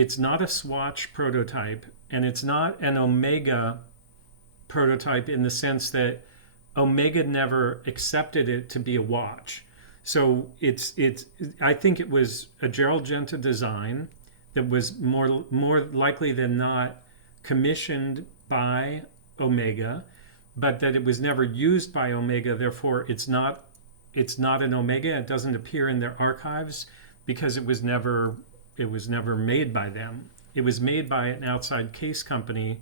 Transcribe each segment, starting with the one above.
It's not a Swatch prototype, and it's not an Omega prototype in the sense that Omega never accepted it to be a watch. So it's I think it was a Gerald Genta design that was more likely than not commissioned by Omega, but that it was never used by Omega. Therefore, it's not an Omega. It doesn't appear in their archives because it was never made by them. It was made by an outside case company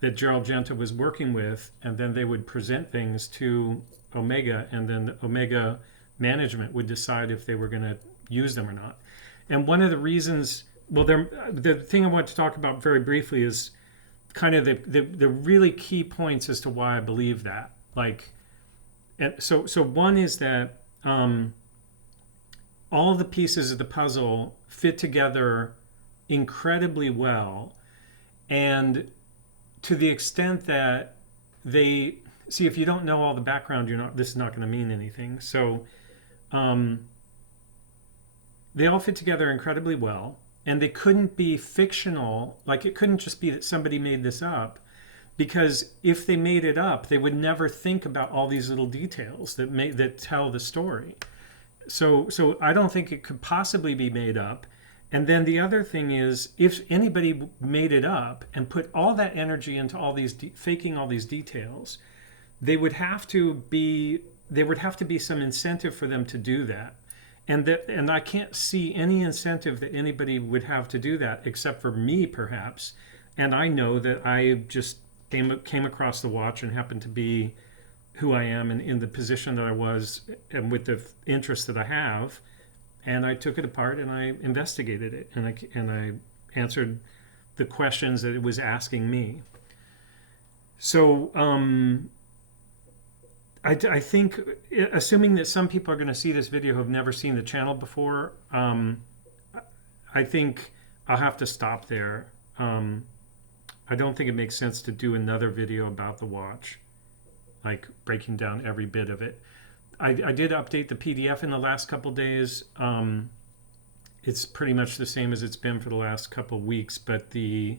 that Gerald Genta was working with, and then they would present things to Omega, and then the Omega management would decide if they were going to use them or not. And one of the reasons, well, the thing I want to talk about very briefly is kind of the really key points as to why I believe that. Like, and so one is that all the pieces of the puzzle fit together incredibly well, and to the extent that they see, if you don't know all the background, this is not going to mean anything. So they all fit together incredibly well, and they couldn't be fictional. Like, it couldn't just be that somebody made this up, because if they made it up, they would never think about all these little details that tell the story. So I don't think it could possibly be made up. And then the other thing is, if anybody made it up and put all that energy into all these faking all these details, there would have to be some incentive for them to do that. And I can't see any incentive that anybody would have to do that except for me, perhaps. And I know that I just came across the watch and happened to be who I am and in the position that I was and with the interest that I have. And I took it apart and I investigated it, and I answered the questions that it was asking me. So I think, assuming that some people are going to see this video who have never seen the channel before, I think I'll have to stop there. I don't think it makes sense to do another video about the watch, like breaking down every bit of it. I did update the PDF in the last couple days. It's pretty much the same as it's been for the last couple weeks, but the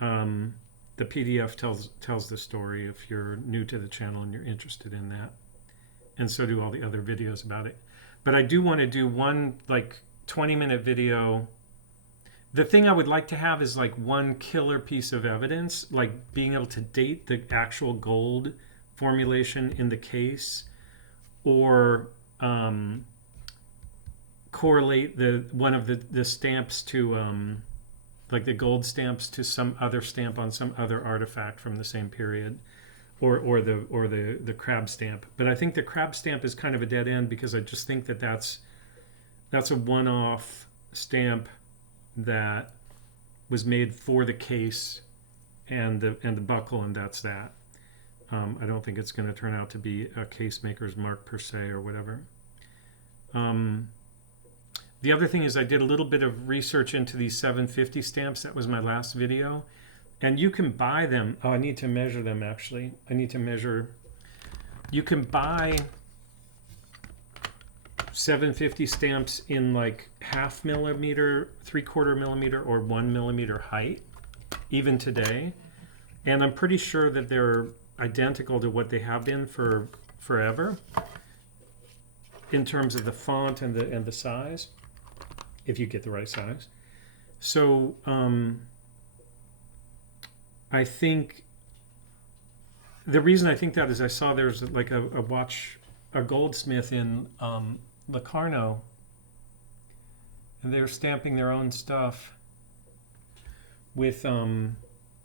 PDF tells the story if you're new to the channel and you're interested in that, and so do all the other videos about it. But I do want to do one like 20-minute video. The thing I would like to have is like one killer piece of evidence, like being able to date the actual gold formulation in the case, or correlate one of the stamps to like the gold stamps to some other stamp on some other artifact from the same period, or the crab stamp. But I think the crab stamp is kind of a dead end, because I just think that that's a one-off stamp that was made for the case and the buckle, and that's that. I don't think it's going to turn out to be a case maker's mark per se or whatever. The other thing is, I did a little bit of research into these 750 stamps. That was my last video. And you can buy them. Oh, I need to measure them, actually. I need to measure. You can buy 750 stamps in like 0.5 millimeter, 3/4 millimeter, or 1 millimeter height, even today. And I'm pretty sure that they're identical to what they have been for forever in terms of the font and the size, if you get the right size. So I think the reason I think that is I saw there's like a goldsmith in Locarno, and they're stamping their own stuff with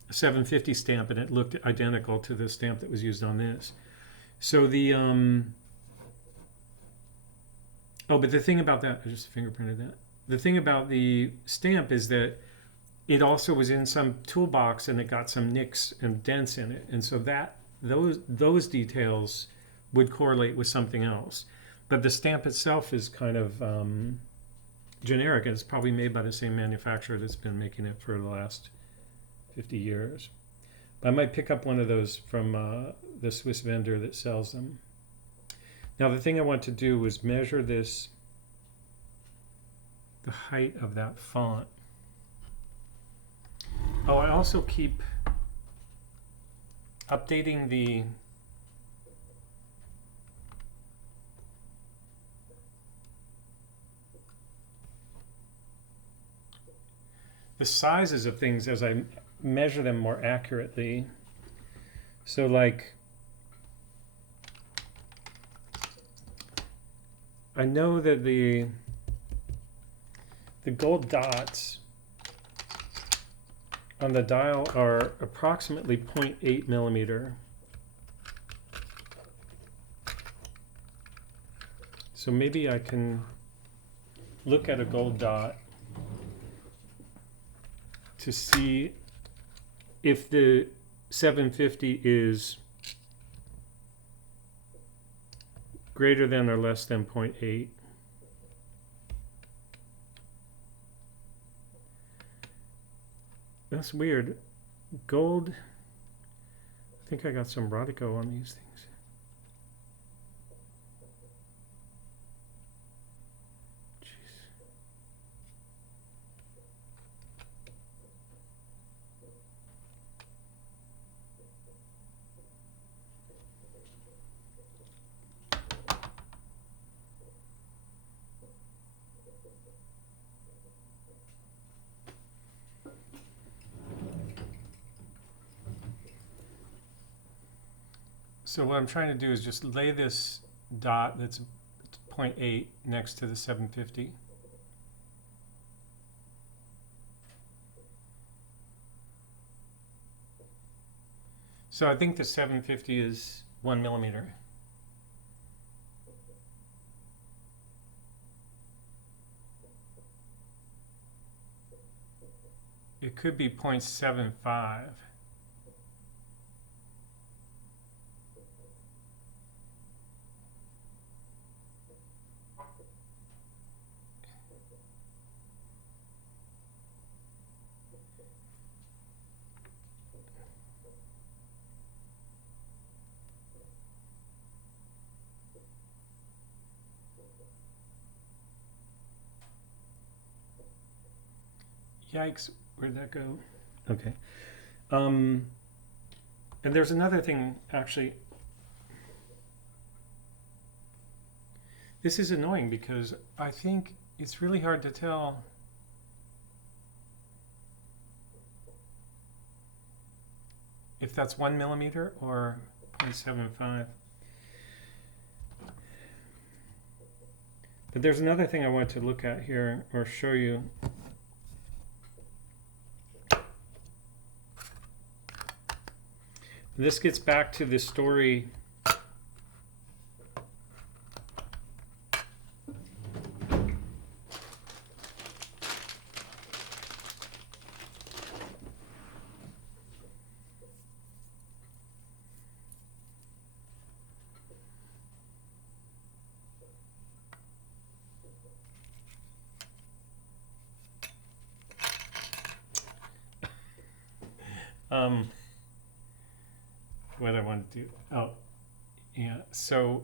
750 stamp, and it looked identical to the stamp that was used on this. So the but the thing about that, I just fingerprinted that. The thing about the stamp is that it also was in some toolbox, and it got some nicks and dents in it, and so that those details would correlate with something else. But the stamp itself is kind of generic, and it's probably made by the same manufacturer that's been making it for the last 50 years. But I might pick up one of those from the Swiss vendor that sells them. Now the thing I want to do was measure the height of that font. also keep updating the sizes of things as I measure them more accurately. So like, I know that the gold dots on the dial are approximately 0.8 millimeter. So maybe I can look at a gold dot to see if the 750 is greater than or less than 0.8. That's weird. Gold. I think I got some Rodico on these things. So what I'm trying to do is just lay this dot that's 0.8 next to the 750. So I think the 750 is 1 millimeter. It could be 0.75. Yikes, where'd that go? Okay. And there's another thing, actually. This is annoying because I think it's really hard to tell if that's 1 millimeter or 0.75. But there's another thing I want to look at here or show you. This gets back to the story what I want to do. Oh, yeah. So,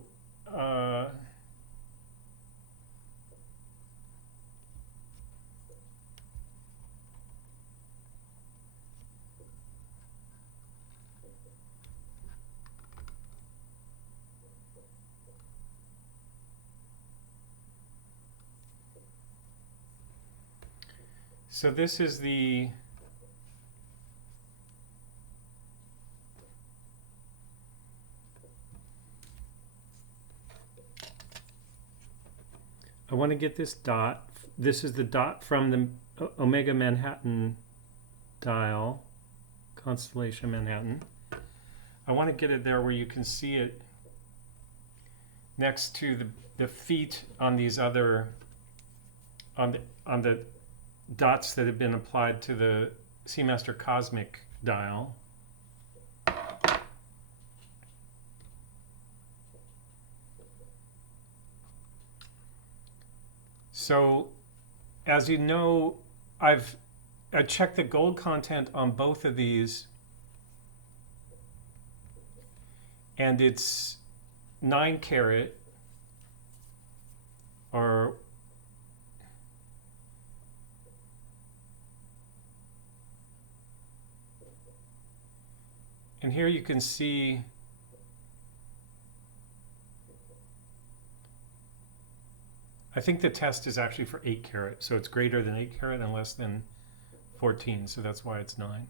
so this is the I want to get this dot. This is the dot from the Omega Manhattan dial, Constellation Manhattan. I want to get it there where you can see it next to the feet on these other on the dots that have been applied to the Seamaster Cosmic dial. So, as you know, I checked the gold content on both of these, and it's 9 carat, or And here you can see I think the test is actually for 8 carat, so it's greater than 8 carat and less than 14, so that's why it's 9.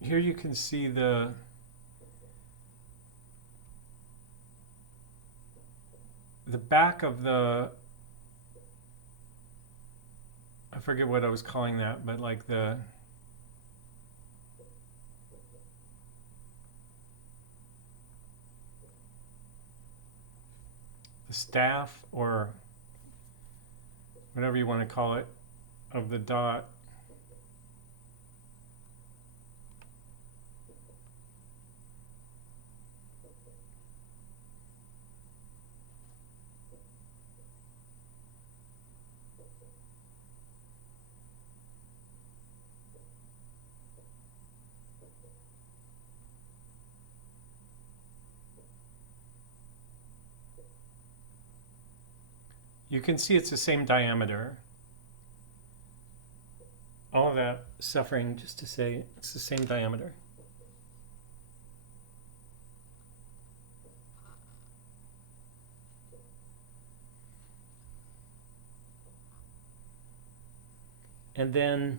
Here you can see the back of the, I forget what I was calling that, but like the staff, or whatever you want to call it, of the dot. You can see it's the same diameter. All of that suffering just to say it's the same diameter. And then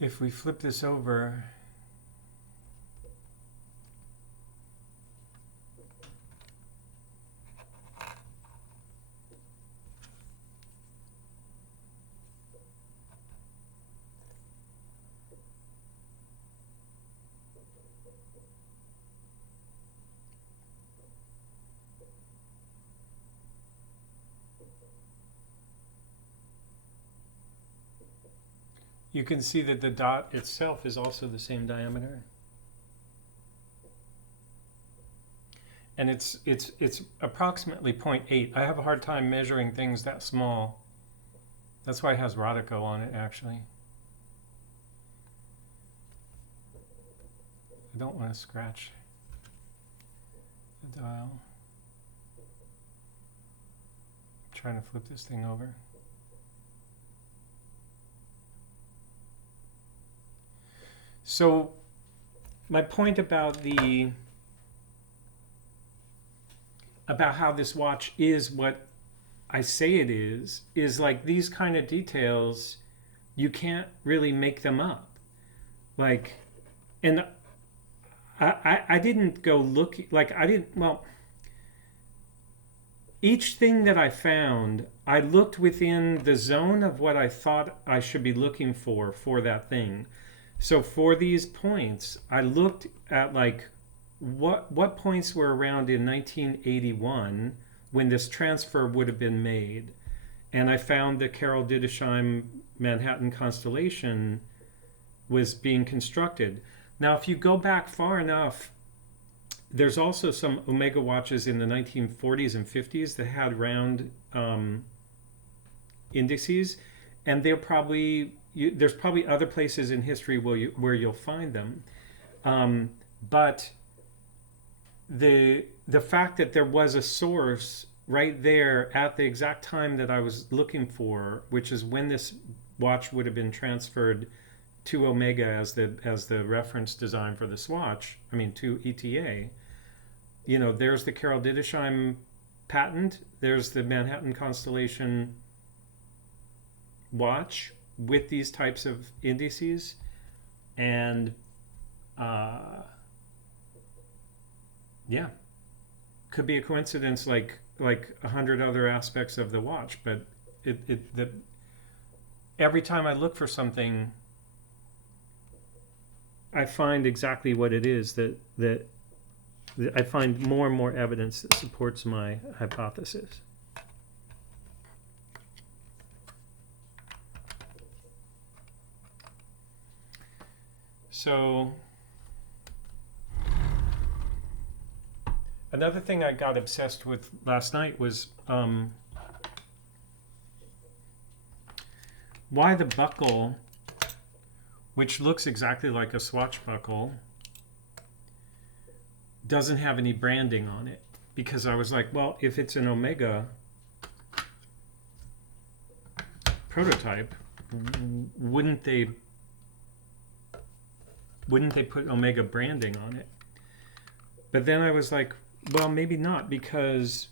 if we flip this over, you can see that the dot itself is also the same diameter. And it's approximately 0.8. I have a hard time measuring things that small. That's why it has Rodico on it, actually. I don't want to scratch the dial. I'm trying to flip this thing over. So my point about how this watch is what I say it is like these kind of details, you can't really make them up. Like, and I didn't go look, like I didn't, well, each thing that I found, I looked within the zone of what I thought I should be looking for that thing. So for these points, I looked at like what points were around in 1981 when this transfer would have been made. And I found the Carol Didesheim Manhattan constellation was being constructed. Now, if you go back far enough, there's also some Omega watches in the 1940s and 50s that had round indices, and they're probably there's probably other places in history where you'll find them, but the fact that there was a source right there at the exact time that I was looking for, which is when this watch would have been transferred to Omega as the reference design for the swatch. I mean, to ETA. You know, there's the Carol Didesheim patent. There's the Manhattan Constellation watch with these types of indices, and yeah, could be a coincidence like 100 other aspects of the watch, but every time I look for something, I find exactly what it is that I find more and more evidence that supports my hypothesis. So another thing I got obsessed with last night was why the buckle, which looks exactly like a swatch buckle, doesn't have any branding on it. Because I was like, well, if it's an Omega prototype, wouldn't they put Omega branding on it? But then I was like, well, maybe not, because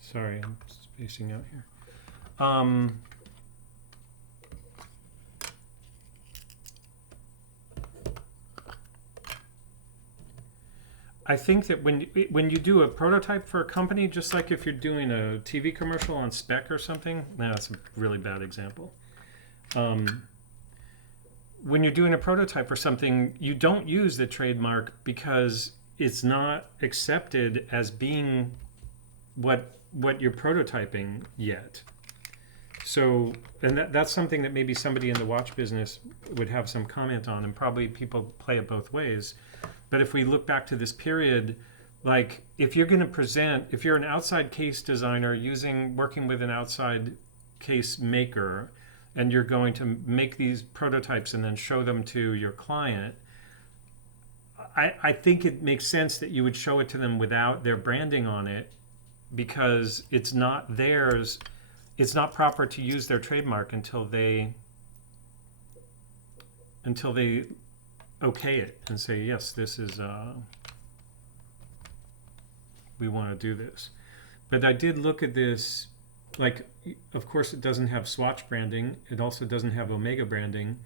sorry, I'm spacing out here. I think that when you do a prototype for a company, just like if you're doing a TV commercial on spec or something, that's a really bad example. When you're doing a prototype for something, you don't use the trademark because it's not accepted as being what you're prototyping yet. So, and that's something that maybe somebody in the watch business would have some comment on, and probably people play it both ways. But if we look back to this period, like if you're going to present, if you're an outside case designer working with an outside case maker, and you're going to make these prototypes and then show them to your client, I think it makes sense that you would show it to them without their branding on it, because it's not theirs. It's not proper to use their trademark until they okay it and say, yes, this is we want to do this. But I did look at this, like, of course it doesn't have Swatch branding, it also doesn't have Omega branding,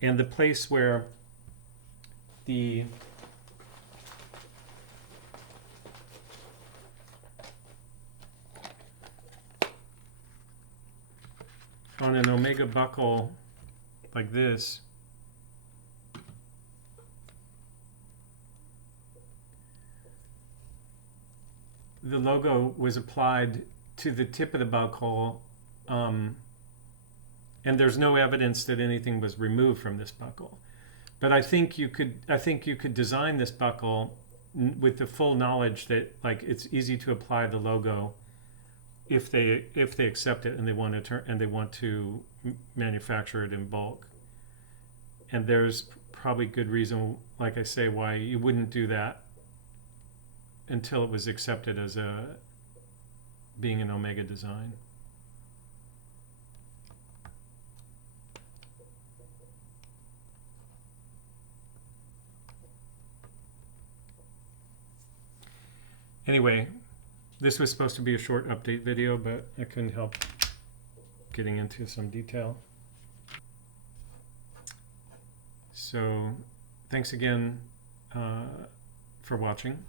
and the place where the on an Omega buckle like this, the logo was applied to the tip of the buckle, and there's no evidence that anything was removed from this buckle. But I think you could design this buckle with the full knowledge that, like, it's easy to apply the logo if they accept it and they want to manufacture it in bulk. And there's probably good reason, like I say, why you wouldn't do that until it was accepted as being an Omega design. Anyway, this was supposed to be a short update video, but I couldn't help getting into some detail. So thanks again for watching.